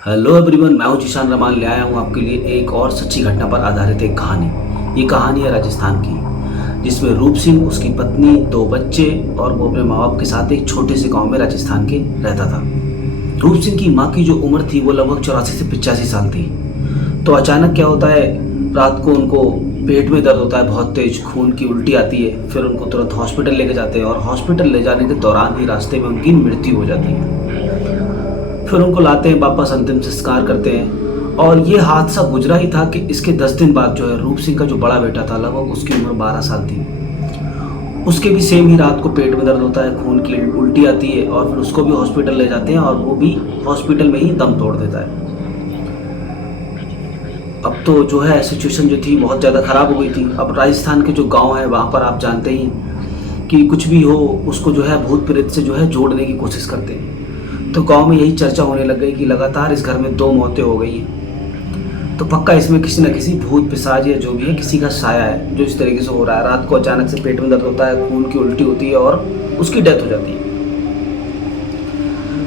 Hello everyone, मैं हूं जिशान रमान। ले आया हूं आपके लिए एक और सच्ची घटना पर आधारित एक कहानी। ये कहानी है राजस्थान की, जिसमें रूप सिंह, उसकी पत्नी, दो बच्चे और वो अपने माँ बाप के साथ एक छोटे से गांव में राजस्थान के रहता था। रूप सिंह की माँ की जो उम्र थी वो लगभग 84 से 85 साल थी। तो अचानक क्या होता है, रात को उनको पेट में दर्द होता है, बहुत तेज खून की उल्टी आती है। फिर उनको तुरंत हॉस्पिटल लेके जाते हैं और हॉस्पिटल ले जाने के दौरान ही रास्ते में उनकी मृत्यु हो जाती है। फिर उनको लाते हैं वापस, अंतिम संस्कार करते हैं। और ये हादसा गुजरा ही था कि इसके 10 दिन बाद जो है रूप सिंह का जो बड़ा बेटा था, लगभग उसकी उम्र 12 साल थी, उसके भी सेम ही रात को पेट में दर्द होता है, खून की उल्टी आती है और फिर उसको भी हॉस्पिटल ले जाते हैं और वो भी हॉस्पिटल में ही दम तोड़ देता है। अब तो जो है सिचुएशन जो थी बहुत ज़्यादा ख़राब हो गई थी। अब राजस्थान के जो गांव है वहाँ पर आप जानते ही कि कुछ भी हो उसको जो है भूत प्रेत से जो है जोड़ने की कोशिश करते हैं। तो गांव में यही चर्चा होने लग गई कि लगातार इस घर में 2 मौतें हो गई हैं, तो पक्का इसमें किसी न किसी भूत पिशाच या जो भी है किसी का साया है जो इस तरीके से हो रहा है। रात को अचानक से पेट में दर्द होता है, खून की उल्टी होती है और उसकी डेथ हो जाती है।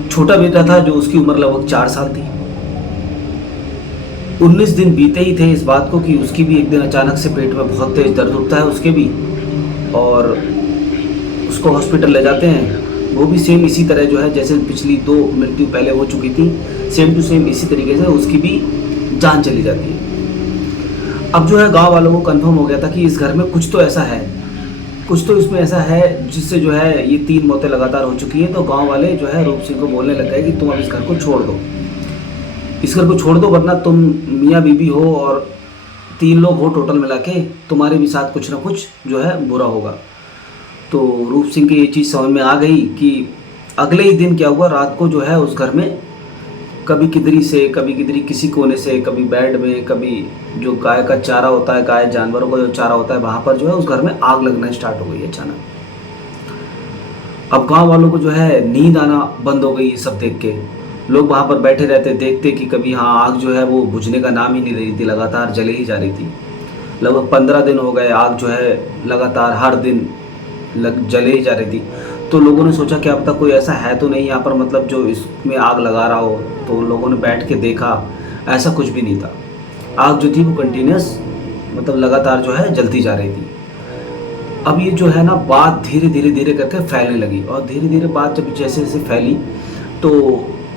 छोटा बेटा था जो उसकी उम्र लगभग 4 साल थी। 19 दिन बीते ही थे इस बात को कि उसकी भी एक दिन अचानक से पेट में बहुत तेज दर्द उठता है उसके भी, और उसको हॉस्पिटल ले जाते हैं। वो भी सेम इसी तरह जो है जैसे पिछली 2 मृत्यु पहले हो चुकी थी, सेम टू सेम इसी तरीके से उसकी भी जान चली जाती है। अब जो है गांव वालों को कंफर्म हो गया था कि इस घर में कुछ तो ऐसा है, कुछ तो इसमें ऐसा है जिससे जो है ये 3 मौतें लगातार हो चुकी हैं। तो गांव वाले जो है रूप सिंह को बोलने लग गए कि तुम अब इस घर को छोड़ दो, इस घर को छोड़ दो, वरना तुम मियाँ बीबी हो और 3 लोग हो टोटल मिला के, तुम्हारे भी साथ कुछ ना कुछ जो है बुरा होगा। तो रूप सिंह की ये चीज़ समझ में आ गई कि अगले ही दिन क्या हुआ, रात को जो है उस घर में कभी किधरी से, कभी किधरी किसी कोने से, कभी बेड में, कभी जो गाय का चारा होता है, गाय जानवरों का जो चारा होता है वहाँ पर जो है उस घर में आग लगना स्टार्ट हो गई अचानक। अब गांव वालों को जो है नींद आना बंद हो गई ये सब देख के। लोग वहाँ पर बैठे रहते, देखते कि कभी हाँ आग जो है वो बुझने का नाम ही नहीं ले रही थी, लगातार जले ही जा रही थी। लगभग 15 दिन हो गए, आग जो है लगातार हर दिन जले ही जा रही थी। तो लोगों ने सोचा कि अब तक कोई ऐसा है तो नहीं यहाँ पर, मतलब जो इसमें आग लगा रहा हो। तो उन लोगों ने बैठ के देखा, ऐसा कुछ भी नहीं था। आग जो थी वो कंटिन्यूस, मतलब लगातार जो है जलती जा रही थी। अब ये जो है ना बात धीरे धीरे धीरे करके फैलने लगी, और धीरे धीरे बात जब जैसे जैसे फैली तो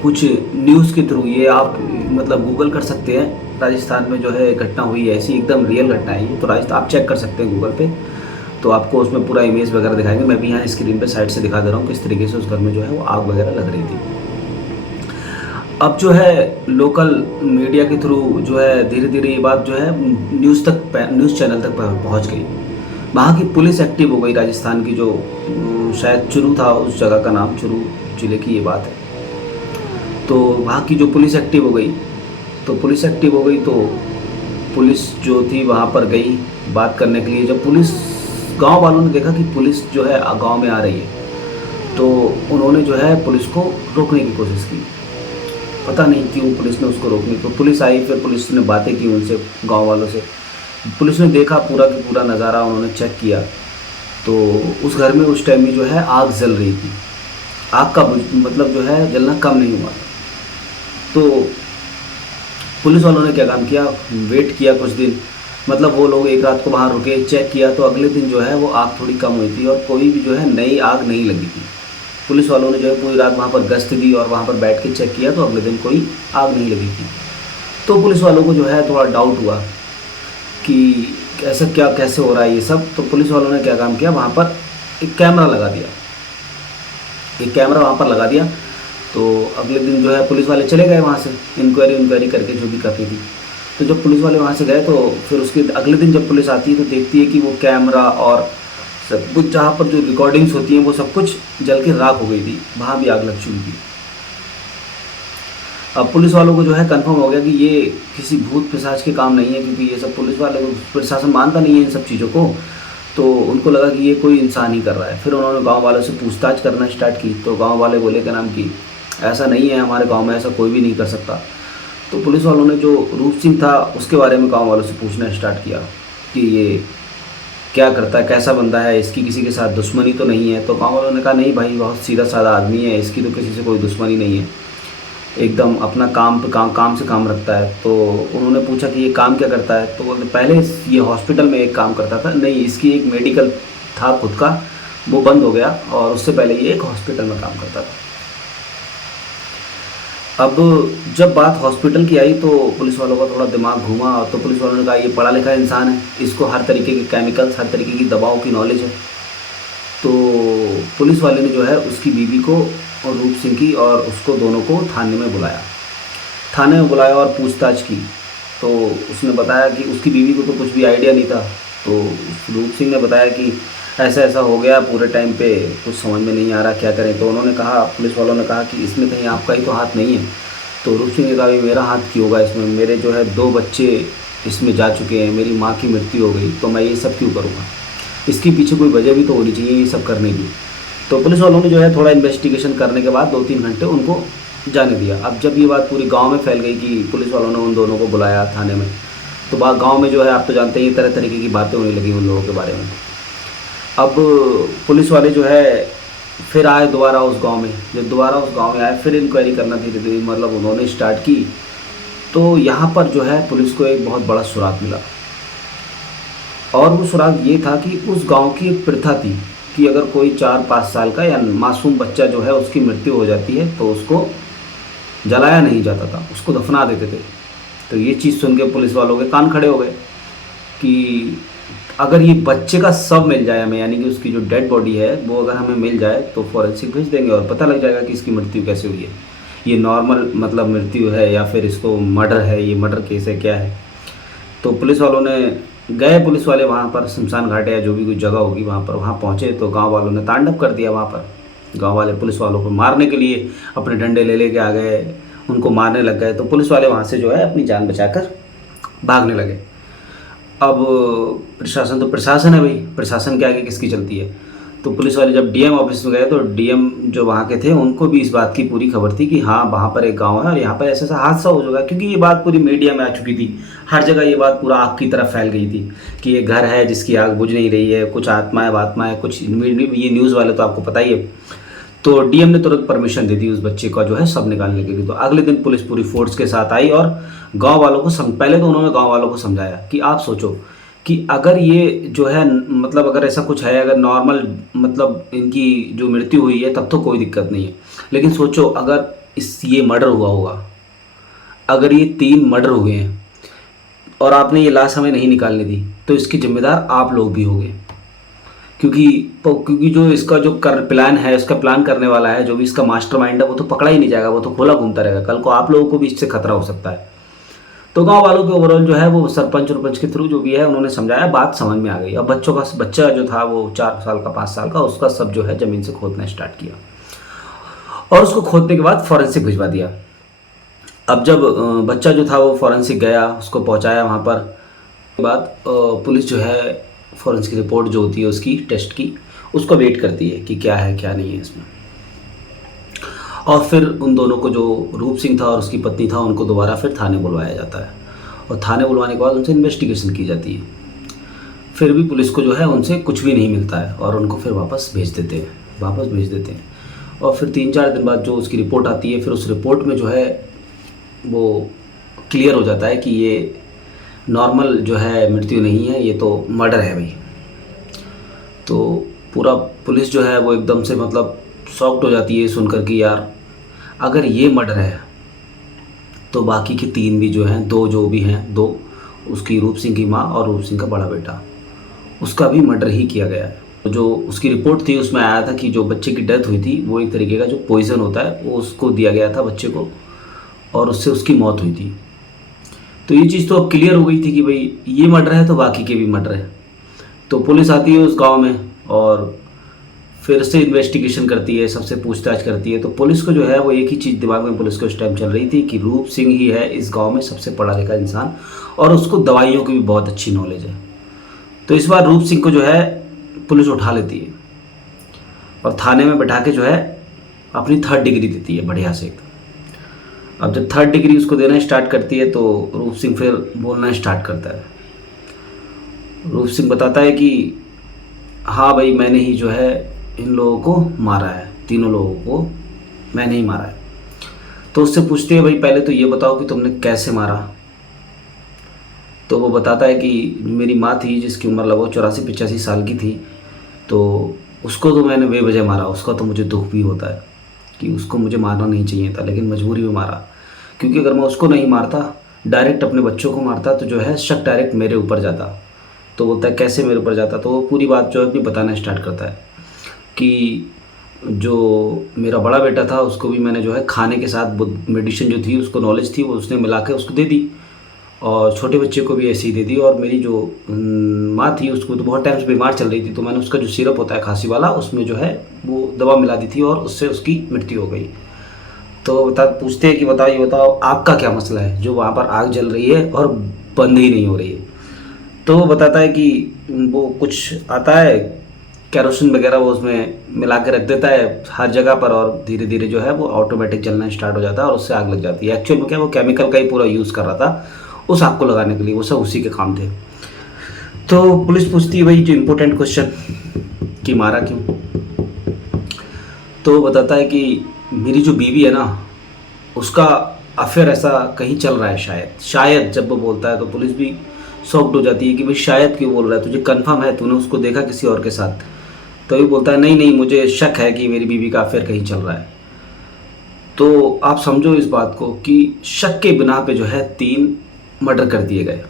कुछ न्यूज़ के थ्रू, ये आप मतलब गूगल कर सकते हैं, राजस्थान में जो है घटना हुई है ऐसी, एकदम रियल घटना है ये। तो राजस्थान आप चेक कर सकते हैं गूगल पे, तो आपको उसमें पूरा इमेज वगैरह दिखाएंगे। मैं भी यहाँ स्क्रीन पे साइड से दिखा दे रहा हूँ किस तरीके से उस घर में जो है वो आग वगैरह लग रही थी। अब जो है लोकल मीडिया के थ्रू जो है धीरे धीरे ये बात जो है न्यूज़ चैनल तक पहुँच गई। वहाँ की पुलिस एक्टिव हो गई, राजस्थान की जो शायद चुरू था उस जगह का नाम, चुरू जिले की ये बात है। तो वहाँ की जो पुलिस एक्टिव हो गई, तो पुलिस एक्टिव हो गई तो पुलिस जो थी वहाँ पर गई बात करने के लिए। जब पुलिस, गांव वालों ने देखा कि पुलिस जो है गांव में आ रही है, तो उन्होंने जो है पुलिस को रोकने की कोशिश की। पता नहीं क्यों पुलिस ने उसको रोकने को, पुलिस आई, फिर पुलिस ने बातें की उनसे, गांव वालों से। पुलिस ने देखा पूरा की पूरा नज़ारा, उन्होंने चेक किया। तो उस घर में उस टाइम में जो है आग जल रही थी। आग का मतलब जो है जलना कम नहीं हुआ। तो पुलिस वालों ने क्या काम किया, वेट किया कुछ दिन, मतलब वो लोग एक रात को वहाँ रुके, चेक किया। तो अगले दिन जो है वो आग थोड़ी कम हुई थी और कोई भी जो है नई आग नहीं लगी थी। पुलिस वालों ने जो है पूरी रात वहाँ पर गश्त दी और वहाँ पर बैठ के चेक किया, तो अगले दिन कोई आग नहीं लगी थी। तो पुलिस वालों को जो है थोड़ा डाउट हुआ कि ऐसा क्या, कैसे हो रहा है ये सब। तो पुलिस वालों ने क्या काम किया, वहाँ पर एक कैमरा लगा दिया, एक कैमरा वहाँ पर लगा दिया। तो अगले दिन जो है पुलिस वाले चले गए वहाँ से, इंक्वायरी करके जो भी करती थी। तो जब पुलिस वाले वहाँ से गए तो फिर उसके अगले दिन जब पुलिस आती है तो देखती है कि वो कैमरा और सब कुछ, जहाँ पर जो रिकॉर्डिंग्स होती हैं वो सब कुछ जल के राख हो गई थी, वहाँ भी आग लग चुकी थी। अब पुलिस वालों को जो है कंफर्म हो गया कि ये किसी भूत पिशाच के काम नहीं है, क्योंकि ये सब पुलिस वाले, प्रशासन मानता नहीं है इन सब चीज़ों को। तो उनको लगा कि ये कोई इंसान ही कर रहा है। फिर उन्होंने गांव वालों से पूछताछ करना स्टार्ट की। तो गांव वाले बोले क्या नाम की, ऐसा नहीं है, हमारे गांव में ऐसा कोई भी नहीं कर सकता। तो पुलिस वालों ने जो रूप सिंह था उसके बारे में गांव वालों से पूछना स्टार्ट किया कि ये क्या करता है, कैसा बंदा है, इसकी किसी के साथ दुश्मनी तो नहीं है। तो गांव वालों ने कहा नहीं भाई, बहुत सीधा साधा आदमी है, इसकी तो किसी से कोई दुश्मनी नहीं है। एकदम अपना काम पे काम से काम रखता है। तो उन्होंने पूछा कि ये काम क्या करता है, तो बोलते पहले ये हॉस्पिटल में एक काम करता था। नहीं, इसकी एक मेडिकल था खुद का, वो बंद हो गया और उससे पहले ये एक हॉस्पिटल में काम करता था। अब जब बात हॉस्पिटल की आई तो पुलिस वालों का थोड़ा दिमाग घूमा, तो पुलिस वालों ने कहा ये पढ़ा लिखा इंसान है, इसको हर तरीके के केमिकल्स, हर तरीके की दवाओं की नॉलेज है। तो पुलिस वाले ने जो है उसकी बीवी को और रूप सिंह की और उसको दोनों को थाने में बुलाया। थाने में बुलाया और पूछताछ की, तो उसने बताया कि उसकी बीवी को तो कुछ भी आइडिया नहीं था। तो रूप सिंह ने बताया कि ऐसा ऐसा हो गया, पूरे टाइम पे कुछ समझ में नहीं आ रहा, क्या करें। तो उन्होंने कहा, पुलिस वालों ने कहा कि इसमें कहीं आपका ही तो हाथ नहीं है। तो रूप सिंह ने कहा, मेरा हाथ क्यों होगा इसमें, मेरे जो है 2 बच्चे इसमें जा चुके हैं, मेरी माँ की मृत्यु हो गई, तो मैं ये सब क्यों करूँगा, इसके पीछे कोई वजह भी तो होनी चाहिए ये सब करने की। तो पुलिस वालों ने जो है थोड़ा इन्वेस्टिगेशन करने के बाद 2-3 घंटे उनको जाने दिया। अब जब ये बात पूरी गांव में फैल गई कि पुलिस वालों ने उन दोनों को बुलाया थाने में, तो बात गांव में जो है, आप तो जानते हैं, तरह तरीके की बातें होने लगी उन लोगों के बारे में। अब पुलिस वाले जो है फिर आए दोबारा उस गांव में। जब दोबारा उस गांव में आए, फिर इंक्वायरी करना धीरे धीरे मतलब उन्होंने स्टार्ट की। तो यहाँ पर जो है पुलिस को एक बहुत बड़ा सुराग मिला, और वो सुराग ये था कि उस गांव की एक प्रथा थी कि अगर कोई 4-5 साल का या मासूम बच्चा जो है उसकी मृत्यु हो जाती है तो उसको जलाया नहीं जाता था, उसको दफना देते थे। तो ये चीज़ सुन के पुलिस वालों के कान खड़े हो गए कि अगर ये बच्चे का शव मिल जाए हमें, यानी कि उसकी जो डेड बॉडी है वो अगर हमें मिल जाए तो फॉरेंसिक भेज देंगे और पता लग जाएगा कि इसकी मृत्यु कैसे हुई है, ये नॉर्मल मतलब मृत्यु है या फिर इसको मर्डर है, ये मर्डर केस है, क्या है। तो पुलिस वालों ने गए, पुलिस वाले वहाँ पर शमशान घाट या जो भी कोई जगह होगी वहाँ पर, वहाँ पहुँचे तो गांव वालों ने तांडव कर दिया। वहाँ पर गांव वाले पुलिस वालों को मारने के लिए अपने डंडे ले लेके आ गए, उनको मारने लग गए। तो पुलिस वाले वहाँ से जो है अपनी जान बचाकर भागने लगे। अब प्रशासन तो प्रशासन है भाई, प्रशासन के आगे किसकी चलती है। तो पुलिस वाले जब डीएम ऑफिस में गए तो डीएम जो वहाँ के थे उनको भी इस बात की पूरी खबर थी कि हाँ वहाँ पर एक गांव है और यहाँ पर ऐसा ऐसा हादसा हो चुका है, क्योंकि ये बात पूरी मीडिया में आ चुकी थी, हर जगह ये बात पूरा आग की तरफ फैल गई थी कि ये घर है जिसकी आग बुझ नहीं रही है, कुछ आत्माएं वात्माएं कुछ, ये न्यूज़ वाले तो आपको पता ही है। तो डीएम ने तुरंत परमिशन दे दी उस बच्चे का जो है सब निकालने के लिए। तो अगले दिन पुलिस पूरी फोर्स के साथ आई और गांव वालों को पहले तो उन्होंने गांव वालों को समझाया कि आप सोचो कि अगर ये जो है मतलब अगर ऐसा कुछ है, अगर नॉर्मल मतलब इनकी जो मृत्यु हुई है तब तो कोई दिक्कत नहीं है, लेकिन सोचो अगर ये मर्डर हुआ होगा, अगर ये 3 मर्डर हुए हैं और आपने ये लाश हमें नहीं निकालने दी तो इसके जिम्मेदार आप लोग भी होंगे, क्योंकि जो इसका जो प्लान है, इसका प्लान करने वाला है, जो भी इसका मास्टरमाइंड है, वो तो पकड़ा ही नहीं जाएगा, वो तो खोला घूमता रहेगा, कल को आप लोगों को भी इससे खतरा हो सकता है। तो गांव वालों के ओवरऑल जो है वो सरपंच के थ्रू जो भी है उन्होंने समझाया, बात समझ में आ गई। अब बच्चा जो था वो 4 साल का 5 साल का, उसका सब जो है ज़मीन से खोदना स्टार्ट किया और उसको खोदने के बाद फॉरेंसिक भिजवा दिया। अब जब बच्चा जो था वो फॉरेंसिक गया, उसको पहुंचाया वहाँ पर, के बाद पुलिस जो है फॉरेंसिक रिपोर्ट जो होती है उसकी टेस्ट की, उसको वेट करती है कि क्या है क्या नहीं है इसमें। और फिर उन दोनों को, जो रूप सिंह था और उसकी पत्नी था, उनको दोबारा फिर थाने बुलवाया जाता है और थाने बुलवाने के बाद उनसे इन्वेस्टिगेशन की जाती है। फिर भी पुलिस को जो है उनसे कुछ भी नहीं मिलता है और उनको फिर वापस भेज देते हैं। और फिर 3-4 दिन बाद जो उसकी रिपोर्ट आती है, फिर उस रिपोर्ट में जो है वो क्लियर हो जाता है कि ये नॉर्मल जो है मृत्यु नहीं है, ये तो मर्डर है भाई। तो पूरा पुलिस जो है वो एकदम से मतलब शॉक्ड हो जाती है सुनकर कि यार अगर ये मर्डर है तो बाकी के 3 भी जो हैं, 2 जो भी हैं, 2 उसकी रूप सिंह की माँ और रूप सिंह का बड़ा बेटा, उसका भी मर्डर ही किया गया है। जो उसकी रिपोर्ट थी उसमें आया था कि जो बच्चे की डेथ हुई थी वो एक तरीके का जो पॉइज़न होता है वो उसको दिया गया था बच्चे को और उससे उसकी मौत हुई थी। तो ये चीज़ तो अब क्लियर हो गई थी कि भाई ये मर्डर है तो बाकी के भी मर्डर है। तो पुलिस आती है उस गांव में और फिर से इन्वेस्टिगेशन करती है, सबसे पूछताछ करती है। तो पुलिस को जो है वो एक ही चीज़ दिमाग में पुलिस को उस टाइम चल रही थी कि रूप सिंह ही है इस गांव में सबसे पढ़ा लिखा इंसान और उसको दवाइयों की भी बहुत अच्छी नॉलेज है। तो इस बार रूप सिंह को जो है पुलिस उठा लेती है और थाने में बैठा के जो है अपनी 3rd डिग्री देती है बढ़िया से। अब जब 3rd डिग्री उसको देना स्टार्ट करती है तो रूप सिंह फिर बोलना स्टार्ट करता है। रूप सिंह बताता है कि हाँ भाई मैंने ही जो है इन लोगों को मारा है, तीनों लोगों को मैंने ही मारा है। तो उससे पूछते हैं भाई पहले तो ये बताओ कि तुमने कैसे मारा। तो वो बताता है कि मेरी माँ थी जिसकी उम्र लगभग 84-85 साल की थी, तो उसको तो मैंने बेवजह मारा। उसका तो मुझे दुख भी होता है कि उसको मुझे मारना नहीं चाहिए था, लेकिन मजबूरी में मारा। क्योंकि अगर मैं उसको नहीं मारता, डायरेक्ट अपने बच्चों को मारता, तो जो है शक डायरेक्ट मेरे ऊपर जाता। तो बोलता है कैसे मेरे ऊपर जाता। तो वो पूरी बात जो है अपनी बताना स्टार्ट करता है कि जो मेरा बड़ा बेटा था उसको भी मैंने जो है खाने के साथ वो मेडिसिन जो थी, उसको नॉलेज थी, वो उसने मिला के उसको दे दी, और छोटे बच्चे को भी ऐसे ही दे दी। और मेरी जो माँ थी उसको तो बहुत टाइम से बीमार चल रही थी, तो मैंने उसका जो सिरप होता है खांसी वाला, उसमें जो है वो दवा मिला दी थी और उससे उसकी मृत्यु हो गई। तो पूछते हैं कि बताओ ये बताओ आपका क्या मसला है जो वहाँ पर आग जल रही है और बंद ही नहीं हो रही है। तो वो बताता है कि वो कुछ आता है कैरोसिन वगैरह, वो उसमें मिला के रख देता है हर जगह पर, और धीरे धीरे जो है वो ऑटोमेटिक जलना स्टार्ट हो जाता है और उससे आग लग जाती है। एक्चुअल में क्या वो केमिकल का ही पूरा यूज़ कर रहा था उस आग को लगाने के लिए, वो सब उसी के काम थे। तो पुलिस पूछती है भाई जो इम्पोर्टेंट क्वेश्चन कि मारा क्यों। तो वो बताता है कि मेरी जो बीवी है ना, उसका अफेयर ऐसा कहीं चल रहा है शायद। शायद जब वो बोलता है तो पुलिस भी शॉक्ड हो जाती है कि भाई शायद क्यों बोल रहा है, तुझे कंफर्म है, तूने उसको देखा किसी और के साथ। तो ये बोलता है नहीं नहीं, मुझे शक है कि मेरी बीवी का अफेयर कहीं चल रहा है। तो आप समझो इस बात को कि शक के बिना पे जो है 3 मर्डर कर दिए गए।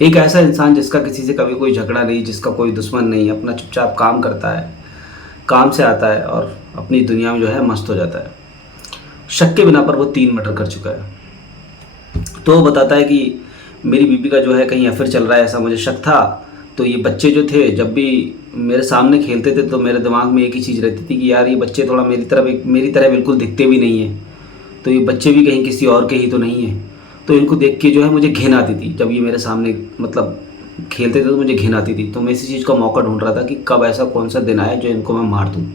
एक ऐसा इंसान जिसका किसी से कभी कोई झगड़ा नहीं, जिसका कोई दुश्मन नहीं, अपना चुपचाप काम करता है, काम से आता है और अपनी दुनिया में जो है मस्त हो जाता है, शक के बिना पर वो 3 मर्डर कर चुका है। तो वो बताता है कि मेरी बीबी का जो है कहीं अफेयर चल रहा है, ऐसा मुझे शक था। तो ये बच्चे जो थे जब भी मेरे सामने खेलते थे तो मेरे दिमाग में एक ही चीज़ रहती थी कि यार ये बच्चे थोड़ा मेरी तरह बिल्कुल दिखते भी नहीं हैं, तो ये बच्चे भी कहीं किसी और के ही तो नहीं हैं। तो इनको देख के जो है मुझे घिन आती थी, जब ये मेरे सामने मतलब खेलते थे तो मुझे घिन आती थी। तो मैं इसी चीज़ का मौका ढूंढ रहा था कि कब ऐसा कौन सा दिन आए जो इनको मैं मार दूँ।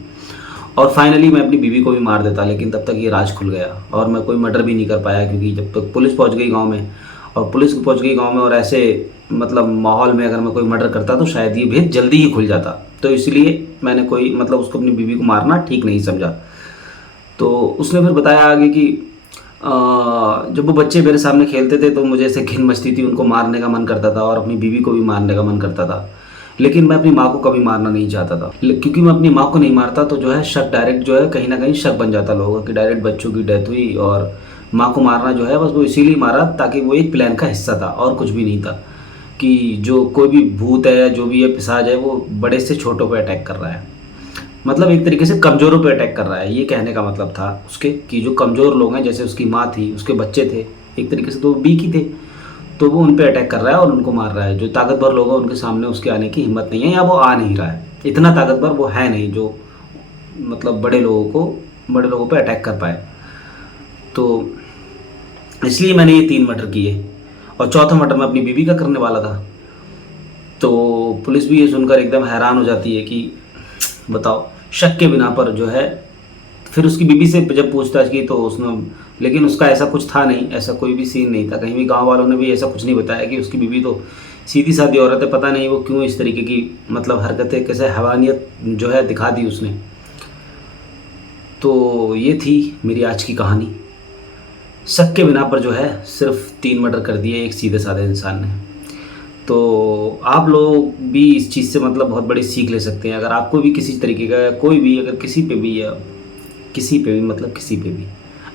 और फाइनली मैं अपनी बीवी को भी मार देता, लेकिन तब तक ये राज खुल गया और मैं कोई मर्डर भी नहीं कर पाया, क्योंकि जब तक पुलिस पहुंच गई गांव में, और पुलिस पहुंच गई गांव में और ऐसे मतलब माहौल में अगर मैं कोई मर्डर करता तो शायद ये भेद जल्दी ही खुल जाता। तो इसलिए मैंने कोई मतलब उसको अपनी बीवी को मारना ठीक नहीं समझा। तो उसने फिर बताया आगे कि जब वो बच्चे मेरे सामने खेलते थे तो मुझे ऐसे घिन मचती थी, उनको मारने का मन करता था और अपनी बीवी को भी मारने का मन करता था, लेकिन मैं अपनी माँ को कभी मारना नहीं चाहता था। क्योंकि मैं अपनी माँ को नहीं मारता तो जो है शक डायरेक्ट जो है कहीं ना कहीं शक बन जाता लोगों का कि डायरेक्ट बच्चों की डेथ हुई, और माँ को मारना जो है बस वो इसीलिए मारा ताकि वो एक प्लान का हिस्सा था और कुछ भी नहीं था, कि जो कोई भी भूत है या जो भी है पिशाच है वो बड़े से छोटों पर अटैक कर रहा है, मतलब एक तरीके से कमज़ोरों पे अटैक कर रहा है, ये कहने का मतलब था उसके कि जो कमज़ोर लोग हैं, जैसे उसकी माँ थी, उसके बच्चे थे, एक तरीके से तो वो वीक ही थे, तो वो उन पे अटैक कर रहा है और उनको मार रहा है। जो ताकतवर लोग हैं उनके सामने उसके आने की हिम्मत नहीं है, या वो आ नहीं रहा है, इतना ताकतवर वो है नहीं जो मतलब बड़े लोगों पे अटैक कर पाए। तो इसलिए मैंने ये 3 मर्डर किए और चौथा मर्डर मैं अपनी बीवी का करने वाला था। तो पुलिस भी ये सुनकर एकदम हैरान हो जाती है कि बताओ शक के बिना पर जो है। फिर उसकी बीवी से जब पूछताछ की तो उसने, लेकिन उसका ऐसा कुछ था नहीं, ऐसा कोई भी सीन नहीं था, कहीं भी गांव वालों ने भी ऐसा कुछ नहीं बताया कि उसकी बीवी तो सीधी सादी औरत है, पता नहीं वो क्यों इस तरीके की मतलब हरकतें, कैसे हैवानियत जो है दिखा दी उसने। तो ये थी मेरी आज की कहानी। शक के बिना पर जो है सिर्फ 3 मर्डर कर दिए एक सीधे साधे इंसान ने। तो आप लोग भी इस चीज़ से मतलब बहुत बड़ी सीख ले सकते हैं। अगर आपको भी किसी तरीके का कोई भी अगर किसी पे भी या किसी पे भी मतलब किसी पे भी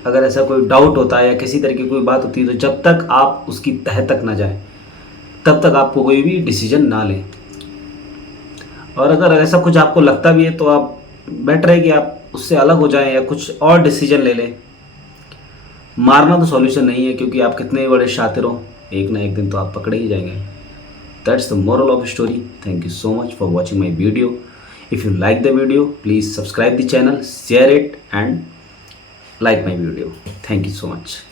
अगर ऐसा कोई डाउट होता है या किसी तरीके की कोई बात होती है, तो जब तक आप उसकी तह तक ना जाए तब तक आपको कोई भी डिसीजन ना लें। और अगर ऐसा कुछ आपको लगता भी है तो आप बेटर है कि आप उससे अलग हो जाएं या कुछ और डिसीजन ले लें। मारना तो सॉल्यूशन नहीं है, क्योंकि आप कितने बड़े शातिर हो, एक ना एक दिन तो आप पकड़े ही जाएंगे। That's the moral of the story. Thank you so much for watching my video. If you like the video, please subscribe the channel, share it and like my video. Thank you so much.